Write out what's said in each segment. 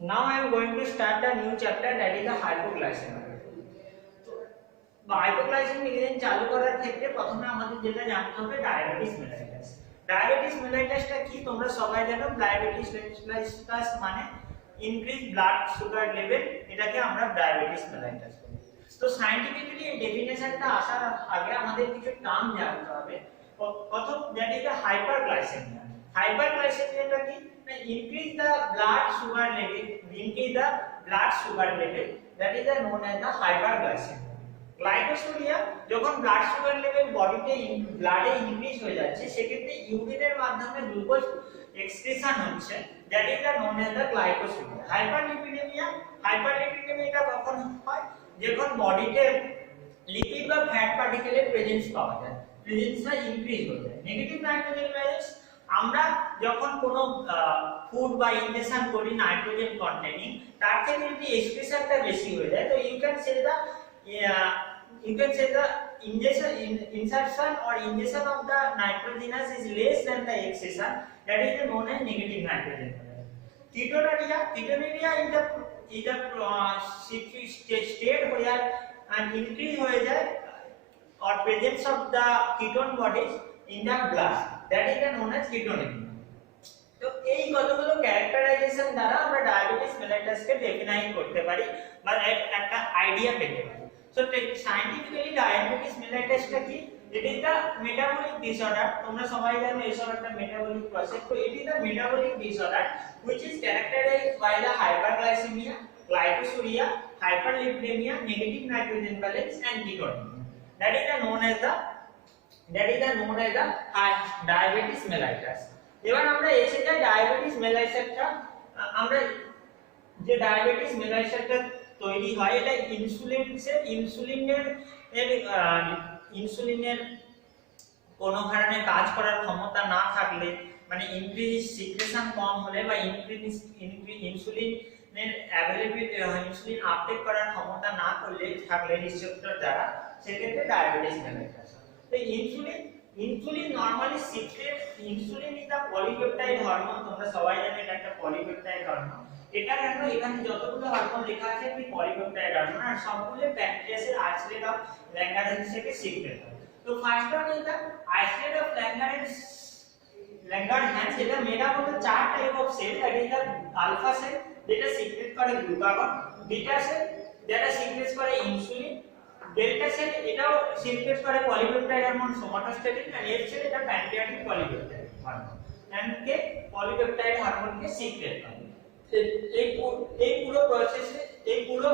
Now I am going to start the new chapter, that is the hypoglycemia. Hypoglycaemic চালু করার ক্ষেত্রে প্রথমে আমাদের যেটা জানতে হবে ডায়াবেটিস মেলাইটাস। ডায়াবেটিস মেলাইটাসটা কি তোমরা সবাই জানো। ডায়াবেটিস মেলাইটাস মানে ইনক্রিজ ব্লাড সুগার লেভেল, এটাকে আমরা ডায়াবেটিস মেলাইটাস বলি। তো সায়েন্টিফিক্যালি এই ডেফিনেশনটা আসার আগে আমাদের কিছু টার্ম জানতে হবে। প্রথম যেটা কি হাইপারগ্লাইসেমিয়া। হাইপারগ্লাইসেমিয়াটা কি? Increase the blood sugar level, increase the blood sugar level, that is known as the hyperglycaemia. Glycosuria, যখন ব্লাড সুগার লেভেল বডিতে ব্লাডে ইনক্রিজ হয়ে যাচ্ছে, সেক্ষেত্রে ইউরিনের মাধ্যমে গ্লুকোজ এক্সক্রিশন হচ্ছে, that is the known as the glycosuria. Hyperlipidaemia, হাইপারলিপিডেমিয়াটা কখন হয়? যখন বডিতে লিপিড বা ফ্যাট পার্টিকেলের প্রেজেন্স পাওয়া যায়, প্রেজেন্সটা ইনক্রিজ হয়ে যায়। নেগেটিভ নাইট্রোজেন ব্যালেন্স, আমরা যখন কোনো ফুড বা ইনজেকশন করি নাইট্রোজেন কন্টেনিং, তার থেকে যদি এক্সক্রিশনটা বেশি হয়ে যায়, তো you can say the insertion or ingestion of the nitrogenous is less than the excretion, that is known as negative nitrogen balance. Ketonuria is the state where an increase হয়ে যায় or presence of the ketone bodies in the blood, that is known as ketonuria. তো এই কতগুলো characterisation দ্বারা আমরা diabetes মেলাইটাসকে ডেফিনাইন করতে পারি বা একটা আইডিয়া পেতে পারি। So scientifically diabetes mellitus টা কি? It is the metabolic disorder. তোমরা সবাই জানো এই ডিসঅর্ডারটা মেটাবলিক প্রসেস। তো it is the metabolic disorder which is characterized by the hyperglycemia, glycosuria, hyperlipidemia, negative nitrogen balance and ketonuria. That is known as the diabetes mellitus. এবার আমরা এসে যাই diabetes মেলাইটাসটা। আমরা যে ডায়াবেটিস মেলাইটাসটা তৈরি হয়, এটা ইনসুলিনের কোনো কারণে কাজ করার ক্ষমতা না থাকলে, মানে ইনক্রিজ সিক্রেশন কম হলে বা ইনসুলিনের অ্যাভেলেবিলিটি, ইনসুলিন আপটেক করার ক্ষমতা না করলে থাকলে রিসেপ্টর দ্বারা, সেক্ষেত্রে ডায়াবেটিস মেলাইটাস হয়। তো insulin normally secret, insulin is the polypeptide hormone. তোমরা সবাই জানো এটা একটা পলিপেপটাইড হরমোন। এটা দেখো এখানে যতগুলো হরমোন লেখা আছে কি পলিপেপটাইড হরমোন, আর সবগুলো প্যানক্রিয়াসের আইসোলেট অফ ল্যাঙ্গারহ্যান্স থেকে সিক্রেট হয়। তো first one is the isolate of Langerhans. এটা মেড আপ অফ চার type of cell, that is the alpha cell যেটা সিক্রেট করে গ্লুকাগন, বিটা সেল যেটা সিক্রেট করে ইনসুলিন, ডেল্টা সেল এটাও সিক্রেট করে পলিপেপটাইড হরমোন সোমাটোস্ট্যাটিন, আর এফ সেল এটা প্যানক্রিয়াটিক পলিপেপটাইড হরমোন, এনকে পলিপেপটাইড হরমোনকে সিক্রেট করে। এই পুরো প্রসেসে এই পুরো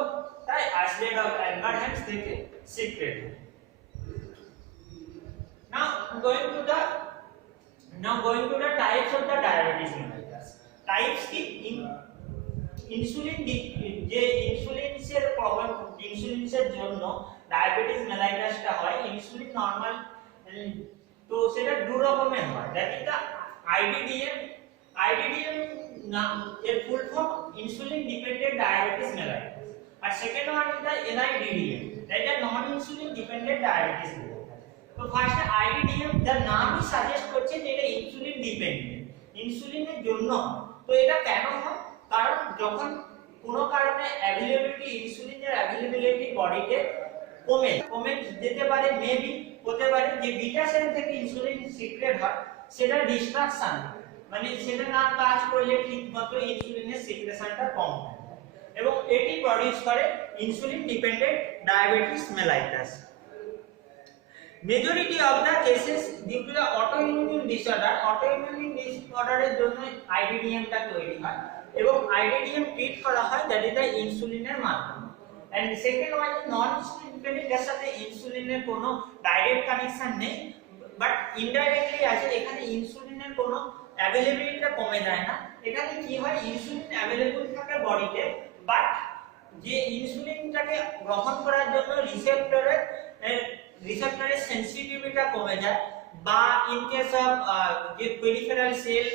তাই আইসোলেট অফ ল্যাঙ্গারহ্যান্স থেকে সিক্রেট হয়। Now going to the types of the diabetes mellitus. Types কি? ইনসুলিন যে ইনসুলিনের প্রবলেম, ইনসুলিনের জন্য ডায়াবেটিস মেলাইটাসটা হয়। ইনসুলিন নরমাল, তো সেটা দু রকমের হয়, দ্যাট ইজ দা আইডিডিএম নাম, এর full form insulin dependent diabetes mellitus. আর second one is the NIDDM, that is non insulin dependent diabetes mellitus. তো ফার্স্ট আইডিডিএম, যার নামই সাজেস্ট করছে যে এটা ইনসুলিন ডিপেন্ডেন্ট, ইনসুলিনের জন্য। তো এটা কেন হয়? কারণ যখন কোনো কারণে অ্যাভেলেবিলিটি, ইনসুলিনের অ্যাভেলেবিলিটি বডিতে কমে যেতে পারে, মেবি হতে পারে যে বিটা সেল থেকে ইনসুলিন সিক্রেট হয়, সেটা ডিস্ট্রাকশন, মানে সেটা না কাজ করলে ঠিকমতো ইনসুলিনের সিক্রেশনটা কম হয় এবং এটি প্রডিউস করে insulin dependent diabetes mellitus. Majority of the cases due to the autoimmune ডিসঅর্ডারের জন্য আইডিডিএমটা তৈরি হয় এবং আইডিডিএম ট্রিট করা হয়, দ্যাট ইজ দা ইনসুলিনের মাধ্যমে। And second one is non insulin dependent, এর সাথে ইনসুলিনের কোনো ডাইরেক্ট কানেকশন নেই, বাট ইনডাইরেক্টলি আছে। এখানে ইনসুলিনের কোনো অ্যাভেলেবিলিটিটা কমে যায় না। এখানে কি হয়, ইনসুলিন অ্যাভেলেবল থাকে বডিতে, বাট যে ইনসুলিনটাকে গ্রহণ করার জন্য রিসেপ্টরের সেনসিটিভিটিটা কমে যায়, বা ইন কেস অফ যে পেরিফেরাল সেল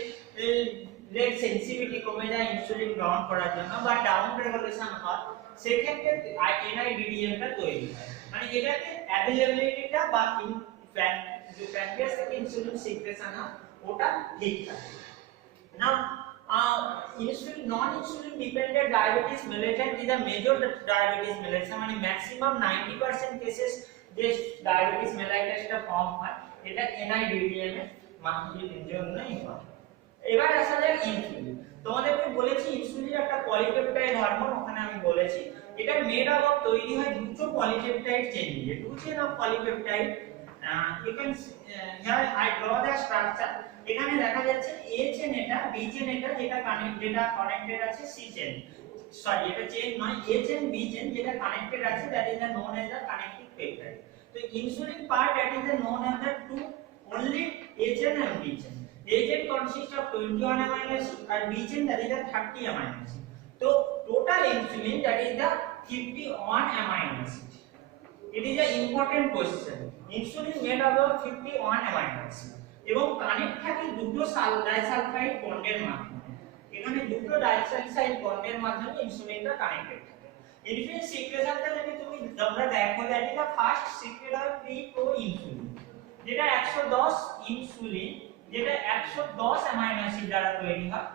এর সেনসিটিভিটি কমে যায় ইনসুলিন গ্রহণ করার জন্য, বা ডাউন রেগুলেশন হয়, সেক্ষেত্রে এনআইডিডিএমটা তৈরি হয়। মানে এটাকে অ্যাভেলেবিলিটিটা বা যে প্যানক্রিয়াস থেকে ইনসুলিন সিক্রেশন হয় ওটা ঠিক থাকে। নাও insulin non insulin dependent diabetes mellitus is a major diabetes mellitus মানে ম্যাক্সিমাম 90% কেসেস যে ডায়াবেটিস মেলাইটাসটা ফর্ম হয় এটা NIDDM এর মাধ্যমের জন্যই হয়। এবার আসা যাক ইনসুলিন। তোমাদেরকে বলেছি ইনসুলিন একটা পলিপেপটাইড হরমোন, ওখানে আমি বলেছি এটা মেড আপ অফ তৈরি হয় দুটো পলিপেপটাইড চেইন দিয়ে, two chain of polypeptide. you can here I draw the structure। এখানে দেখা যাচ্ছে A চেইন এটা, B চেইন এটা, যেটা কানেক্টেড আছে C চেইন, সরি এটা চেইন নয়, A চেইন B চেইন যেটা কানেক্টেড আছে, that is known as the connecting peptide। তো insulin part that is known as the two only A chain and B chain। A chain consists of 21 amino acid and B chain that is the 30 amino acid। So total insulin that is the 51 amino acid। It is an important question। Insulin made up of 51 amino acid এবং connect থাকে দুটো disulphide বন্ডের মাধ্যমে। এখানে দুটো disulphide বন্ডের মাধ্যমে ইনসুলিনটা connected থাকে। ইনসুলিন সিক্রেশনটা যদি তোমরা দেখো that is the first secret of pre-pro insulin যেটা 110 ইনসুলিন, যেটা 110 অ্যামাইনো অ্যাসিড দ্বারা তৈরি হয়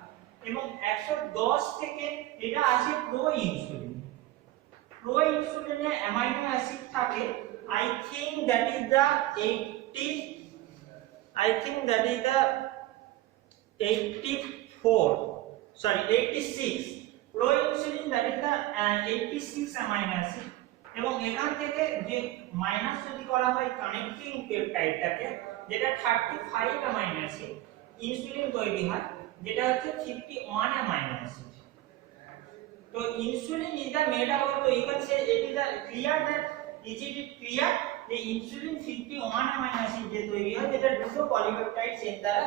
এবং 110 থেকে এটা আসে প্রো ইনসুলিন। প্রো ইনসুলিনে অ্যামাইনো অ্যাসিড থাকে I think that is the 86 pro insulin that is the 86 amino acid এবং এখান থেকে যে মাইনাস যদি করা হয় কানেক্টিং পেপটাইডটাকে যেটা 35 অ্যামাইনো অ্যাসিড, ইনসুলিন তৈরি হয় যেটা হচ্ছে 51 অ্যামাইনো অ্যাসিড। তো insulin is the made up of, you can say it is a clear that is it clear যে ইনসুলিন 51 অ্যামাইনো অ্যাসিড যে তৈরি হয় যেটা দুটো পলিপেপটাইড চেইন দ্বারা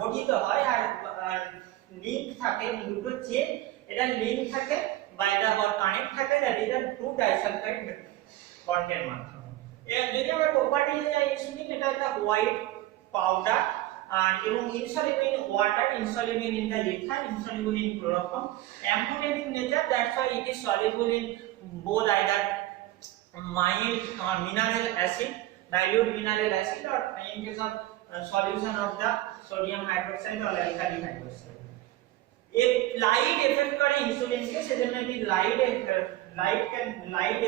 গঠিত হয় আর লিংক থাকে দুটো চেইন, এটা লিংক থাকে by the or connect থাকে that is the two disulfide বন্ডের মাধ্যমে। যদি আমরা প্রপার্টিজে যাই ইনসুলিন এটা একটা হোয়াইট পাউডার আর এবং insoluble in water, insoluble in the liquor, insoluble in chloroform, amphoteric in nature, that's why it is soluble in both either mild or mineral acid, dilute mineral acid, or in case of solution of the sodium hydroxide or alkali hydroxide। एक light effect करे insulin के, সেজন্য এটি light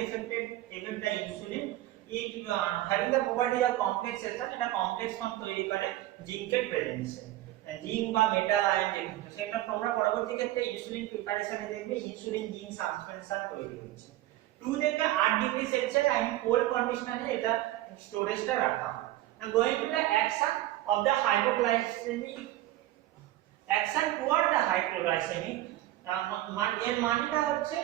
affected affect the insulin it having the property of complexation, এটা complex form তৈরি করে জিঙ্কের প্রেজেন্সে, zinc বা মেটাল আয়ন যেগুলো সেটা তোমরা পরবর্তী ক্ষেত্রে ইনসুলিন প্রিপারেশনে দেখবে ইনসুলিন জিঙ্ক সাসপেনশন তৈরি হচ্ছে। 2 থেকে 8 ডিগ্রি সেলসিয়াস আমি কোল্ড কন্ডিশনে এটা স্টোরেজটা রাখা হয়। now going to the action of the hypoglycemic action toward the hypoglycemic এর মানেটা হচ্ছে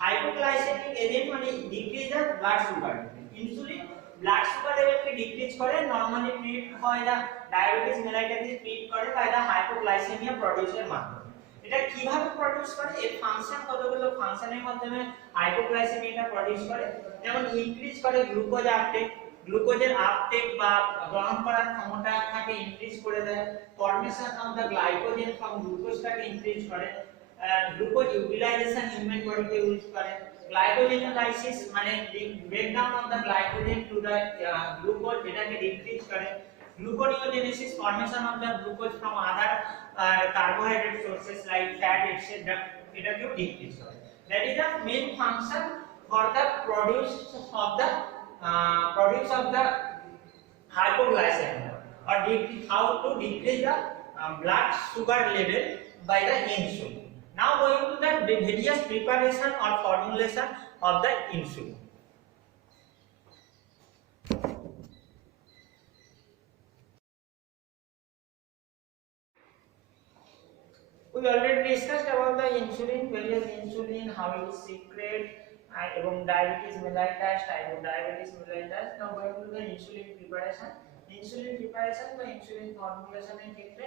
হাইপোগ্লাইসেমিক এজেন্ট মানে decrease the blood sugar. Insulin blood sugar লেভেলকে ডিক্রিজ করে, নরমালি ট্রিট হয় দা ডায়াবেটিস মেলাইটাসকে ট্রিট করে বাই দা হাইপোগ্লাইসেমিয়া প্রোডিউসের মাধ্যমে। এটা কিভাবে প্রোডিউস করে, এর ফাংশন কতগুলো ফাংশনের মাধ্যমে হাইপোগ্লাইসেমিয়াটা প্রোডিউস করে, যেমন ইনক্রিজ করে গ্লুকোজ আপটেক, গ্লুকোজের আপটেক বা গ্রহণ করার ক্ষমতাটাকে ইনক্রিজ করে দেয়, formation of the glycogen from গ্লুকোজটাকে ইনক্রিজ করে, গ্লুকোজ ইউটিলাইজেশন হিউম্যান বডিতে ইউজ করে, গ্লাইকোজেনোলাইসিস মানে breakdown of the glycogen to the glucose যেটাকে ডিক্রিজ করে, gluconeogenesis formation of the glucose from other carbohydrate sources like fat etcetera এটাকেও decrease করে। That is the main function for the produce of the hypoglycemia or how to decrease the blood sugar level by the insulin। Now going to the various preparation or formulation of the insulin। We already discussed about the insulin, various insulin, how it is secreted এবং diabetes mellitus, type of diabetes mellitus. Now going to the insulin preparation. Insulin preparation বা insulin ফর্মুলেশনের ক্ষেত্রে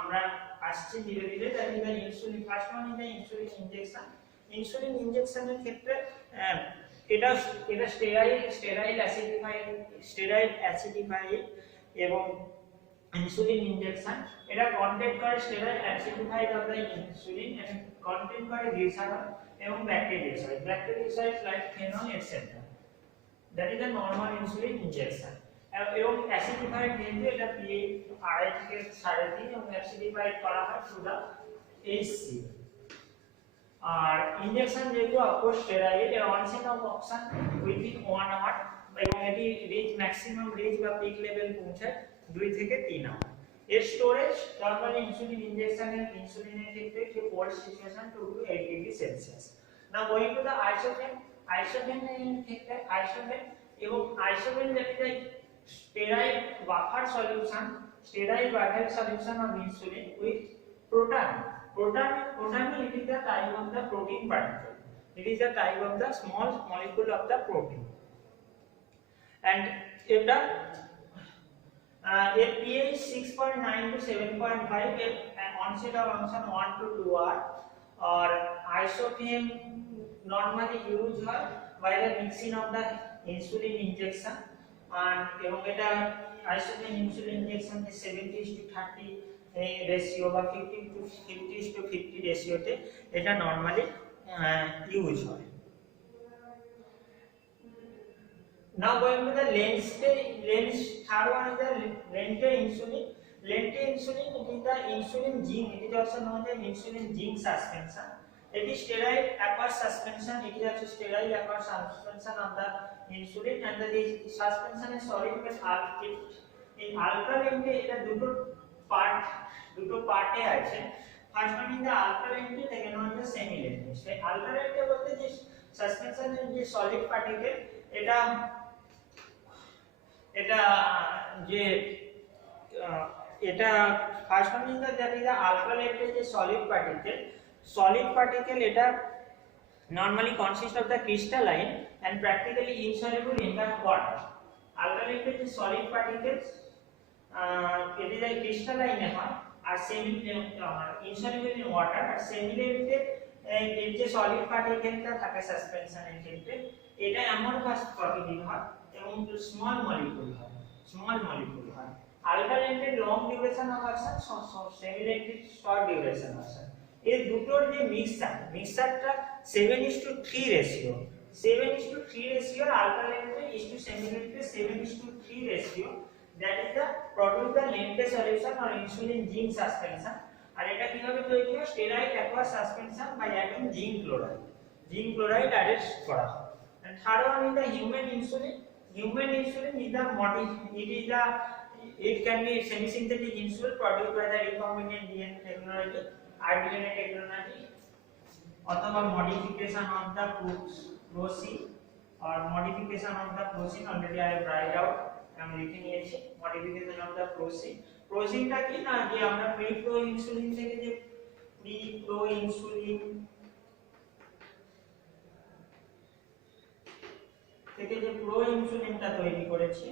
আমরা আসছি ধীরে ধীরে। That is the insulin, first one is the insulin injection. Insulin ইনজেকশনের ক্ষেত্রে এটা স্টেরাইল অ্যাসিডিফাইড এবং ইনসুলিন ইনজেকশন এটা কন্টেন্ট করে sterile acidified of the insulin and content করে গ্লিসারল এবং bactericide like phenol etcetera. That is the normal insulin injection. এবং অ্যাসিডিফাইড যেহেতু এটা pH 2.5 থেকে 3.5 এবং অ্যাসিডিফাইড করা হয় থ্রু দ্য HCl আর ইনজেকশন যেহেতু অফকোর্স স্টেরয়েড এর onset of action within 1 hour এবং এটি রিচ ম্যাক্সিমাম রিচ বা পিক লেভেল পৌঁছায় 2 থেকে 3 আওয়ার। এর স্টোরেজ নরমালি ইনসুলিন ইনজেকশনের ইনসুলিনের ক্ষেত্রে কি cold situation 2 to 8 degree Celsius. Now going to the isophane, আইসোফেনের ক্ষেত্রে আইসোফেন এবং isophane that is a sterile buffer solution, sterile buffer solution of insulin with proton. Proton it is the type of the protein particle. It is the type of the small molecule of the protein. And এটা এর pH 6.9 to 7.5 এর onset of action 1 to 2 hour or isofem normally used by the mixing of the insulin injection and এবং এটা isofem insulin injection 70:30 ratio বা 50:50 রেশিওতে এটা normally use হয়। Now going to the lens third one is the lente insulin. Lente insulin it is the insulin gene, it is also known as insulin gene suspension. It is sterile aqueous suspension, it is also sterile aqueous suspension of the insulin and the suspension is solid with in ultra lente এটা দুটো পার্টে আছে। First one is the ultra lente, second one is semi lente. সেই ultra লেন্টে বলতে যে সাসপেনশনের যে solid particle এটা যে এটা first one is that is the ultra lente যে সলিড পার্টিকেল এটা normally consist of the crystalline and practically insoluble in the water. Ultra lente যে solid particles it is a crystalline হয় আর semi insoluble in water আর semi lente এর যে solid পার্টিকেলটা থাকে সাসপেনশনের ক্ষেত্রে এটা অ্যামরফাস প্রকৃতির হয় এবং স্মল মলিকিউল হয় আলট্রা লেন্টের long duration of action semi লেন্টের শর্ট ডিউরেশন অফ অ্যাকশন। এই দুটোর যে মিক্সচারটা 7:3 ratio 7:3 ratio ultra lente is to semi lente 7:3 ratio that is the produce the lente solution or insulin gene suspension আর এটা কিভাবে তৈরি হয় sterile aqueous suspension by adding zinc chloride added করা হয়। and third one is the human insulin is the it can be semi synthetic insulin produced by the recombinant DNA technology rDNA technology অথবা modification of the protein or modification of the protein already I have write out আমি লিখে নিয়েছি modification of the proteinটা কি না যে আমরা pre pro insulin থেকে যে প্রো ইনসুলিনটা তৈরি করেছি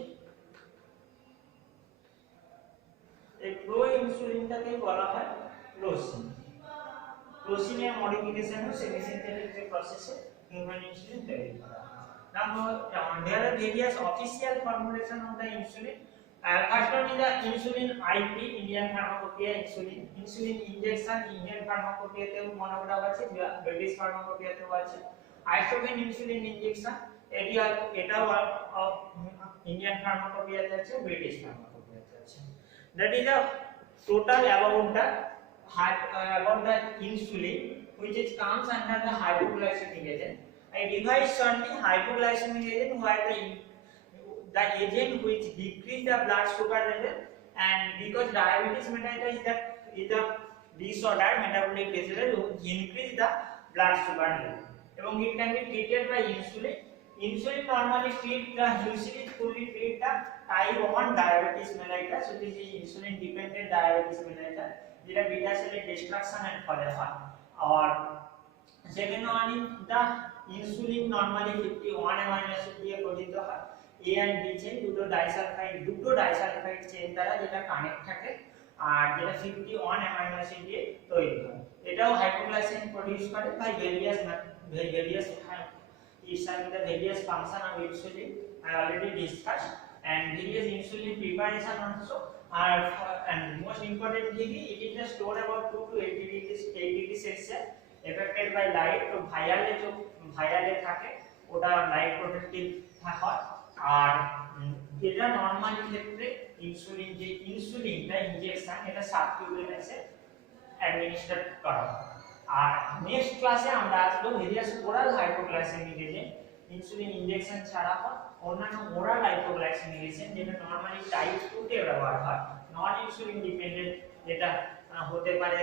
এই প্রো ইনসুলিনটাকে বলা হয় প্রোসিনের মডিফিকেশন ও সেমি সিনথেটিক যে প্রসেসে হিউম্যান ইনসুলিন তৈরি করা হয়। Now there are various official formulation of the insulin. First one is the insulin IP, Indian Pharmacopoeia insulin injection, Indian Pharmacopoeia তেও মনোগ্রাফ আছে, ব্রিটিশ Pharmacopoeia তেও আছে। Isofen insulin injection এটাও Indian Pharmacopoeia তে আছে, ব্রিটিশ Pharmacopoeia তে আছে। That is the total about the insulin which is comes under the hypoglycemic agent. I divide shortly hypoglycemic agent where the agent which decrease the blood sugar level and because diabetes mellitus is the disorder metabolic disorder which increase the blood sugar level এবং it can be treated by insulin normally usually fully treat the type 1 diabetes mellitus which is insulin dependent diabetes mellitus যেটা beta সেলের destruction এর ফলে হয় আর second one is the insulin normally 51 amino acid দিয়ে গঠিত হয় এ এন্ড বি চেইন দুটো ডাইসালফাইড চেইন দ্বারা যেটা কানেক্ট থাকে আর যেটা 51 অ্যামাইনো অ্যাসিড দিয়ে তৈরি হয় এটাও হাইপোগ্লাইসেমিক প্রোডিউস করে by various the various function of insulin I already discussed and various insulin preparation also are and most importantly it is stored about 2 to 8 degrees Celsius affected by light তো ভাইরালে থাকে ওটা light protective হয় আর এটা normally ক্ষেত্রে ইনসুলিনটা injection এটা সাবকিউটেনিয়াসে administer করা হয়। আর next ক্লাসে আমরা আসবো various oral hypoglycemic agent, insulin injection ছাড়া হয় অন্যান্য ওরাল হাইপোগ্লাইসেমিক এজেন্ট যেটা নরমালি টাইপ 2 তে ব্যবহার হয়, নন ইনসুলিন ডিপেন্ডেন্ট, যেটা হতে পারে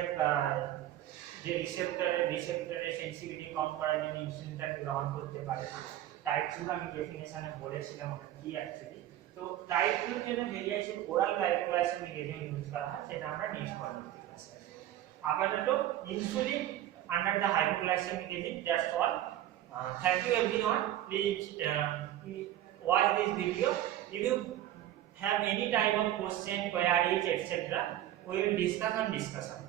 যে রিসেপ্টরের সেনসিটিভিটি কম করার জন্য ইনসুলিনটা গ্রহণ করতে পারে না। টাইপ 2 আমি ডেফিনেশনে বলেছিলাম কি অ্যাকচুয়ালি। তো টাইপ 2 এর জন্য variation oral hypoglycemic agent use করা হয়, সেটা আমরা নেক্সট পরবর্তী ক্লাসে। আপাতত insulin under the hypoglycemic agent, that's all. Thank you everyone. Please watch this video. If you have any type of question, queries, etc., we will discuss on discussion.